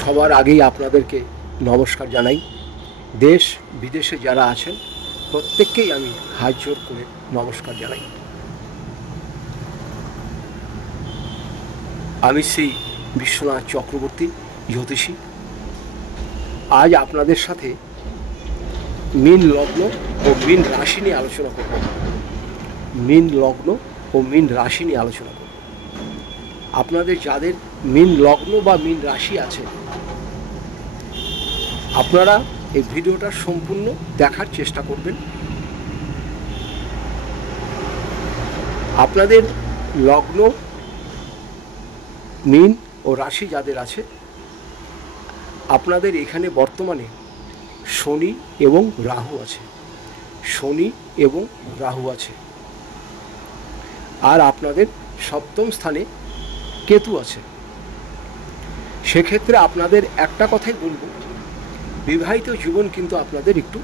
সবার আগেই আপনাদেরকে নমস্কার জানাই। দেশ বিদেশে যারা আছেন প্রত্যেককেই আমি হাত জোর করে নমস্কার জানাই। আমি সেই বিশ্বনাথ চক্রবর্তী জ্যোতিষী। আজ আপনাদের সাথে মীন লগ্ন ও মীন রাশি নিয়ে আলোচনা করব। মীন লগ্ন ও মীন রাশি নিয়ে আলোচনা করব। আপনাদের যাদের মীন লগ্ন বা মীন রাশি আছে, আপনারা এই ভিডিওটা সম্পূর্ণ দেখার চেষ্টা করবেন। আপনাদের লগ্ন মীন ও রাশি যাদের আছে, আপনাদের এখানে বর্তমানে শনি এবং রাহু আছে। শনি এবং রাহু আছে। আর আপনাদের সপ্তম স্থানে কেতু আছে। সেক্ষেত্রে আপনাদের একটা কথাই বলবো, বিবাহিত জীবন কিন্তু আপনাদের একটু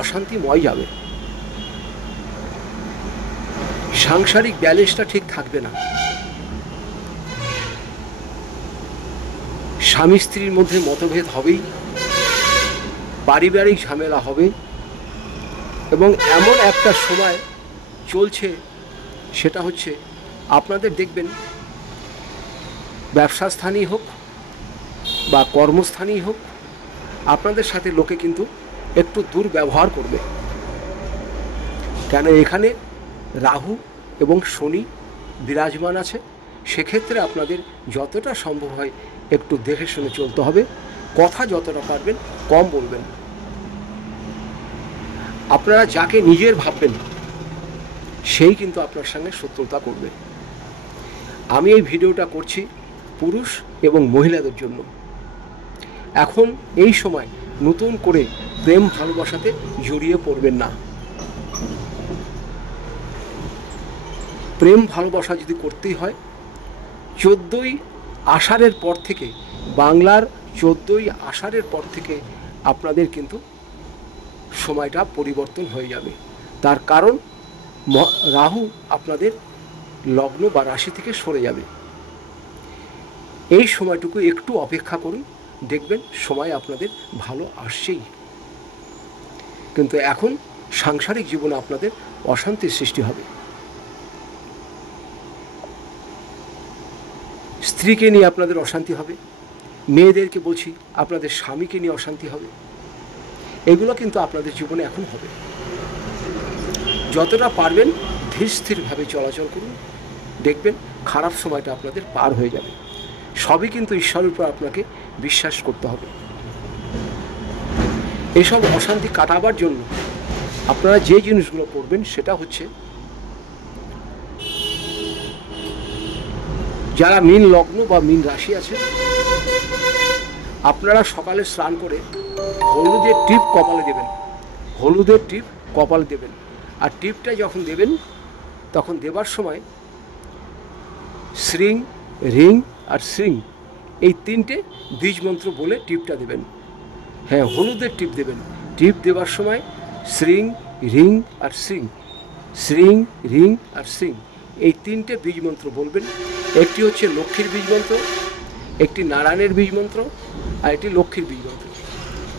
অশান্তিময় যাবে। সাংসারিক ব্যালেন্সটা ঠিক থাকবে না। স্বামী স্ত্রীর মধ্যে মতভেদ হবেই, পারিবারিক ঝামেলা হবে, এবং এমন একটা সময় চলছে, সেটা হচ্ছে আপনাদের দেখবেন ব্যবসা স্থানই হোক বা কর্মস্থানই হোক, আপনাদের সাথে লোকে কিন্তু একটু দুর্ব্যবহার করবে। কেন এখানে রাহু এবং শনি বিরাজমান আছে। সেক্ষেত্রে আপনাদের যতটা সম্ভব হয় একটু দেখে শুনে চলতে হবে। কথা যতটা পারবেন কম বলবেন। আপনারা যাকে নিজের ভাববেন সেই কিন্তু আপনার সঙ্গে শত্রুতা করবে। আমি এই ভিডিওটা করছি পুরুষ এবং মহিলাদের জন্য। এখন এই সময় নতুন করে প্রেম ভালোবাসাতে জড়িয়ে পড়বেন না। প্রেম ভালোবাসা যদি করতেই হয়, 14ই আষাঢ়ের পর থেকে, বাংলার 14ই আষাঢ়ের পর থেকে আপনাদের কিন্তু সময়টা পরিবর্তন হয়ে যাবে। তার কারণ রাহু আপনাদের লগ্ন বা রাশি থেকে সরে যাবে। এই সময়টুকু একটু অপেক্ষা করুন, দেখবেন সময় আপনাদের ভালো আসছেই। কিন্তু এখন সাংসারিক জীবনে আপনাদের অশান্তির সৃষ্টি হবে। স্ত্রীকে নিয়ে আপনাদের অশান্তি হবে। মেয়েদেরকে বলছি, আপনাদের স্বামীকে নিয়ে অশান্তি হবে। এগুলো কিন্তু আপনাদের জীবনে এখন হবে। যতটা পারবেন ধীর স্থিরভাবে চলাচল করুন, দেখবেন খারাপ সময়টা আপনাদের পার হয়ে যাবে। সবই কিন্তু ঈশ্বরের উপর আপনাকে বিশ্বাস করতে হবে। এসব অশান্তি কাটাবার জন্য আপনারা যে জিনিসগুলো করবেন সেটা হচ্ছে, যারা মীন লগ্ন বা মীন রাশি আছে, আপনারা সকালে স্নান করে হলুদের টিপ কপালে দেবেন। হলুদের টিপ কপালে দেবেন। আর টিপটা যখন দেবেন তখন দেবার সময় শ্রিং, রিং আর শ্রিং এই 3টে বীজ মন্ত্র বলে টিপটা দেবেন। হ্যাঁ, হলুদের টিপ দেবেন। টিপ দেবার সময় শ্রিং, রিং আর শ্রিং, শ্রিং, রিং আর শ্রিং এই 3টে বীজ মন্ত্র বলবেন। একটি হচ্ছে লক্ষ্মীর বীজ মন্ত্র, একটি নারায়ণের বীজ মন্ত্র, আর একটি লক্ষ্মীর বীজ মন্ত্র।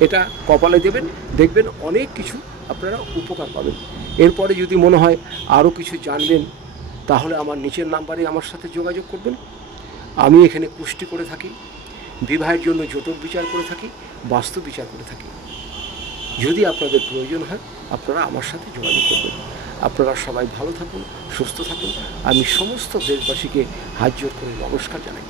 এটা কপালে দেবেন, দেখবেন অনেক কিছু আপনারা উপকার পাবেন। এরপরে যদি মনে হয় আরও কিছু জানবেন, তাহলে আমার নিচের নাম্বারে আমার সাথে যোগাযোগ করবেন। আমি এখানে কুষ্টি করে থাকি, বিবাহের জন্য জটক বিচার করে থাকি, বাস্তু বিচার করে থাকি। যদি আপনাদের প্রয়োজন হয় আপনারা আমার সাথে যোগাযোগ করবেন। আপনারা সবাই ভালো থাকুন, সুস্থ থাকুন। আমি সমস্ত দেশবাসীকে হাত জোর করে নমস্কার জানাই।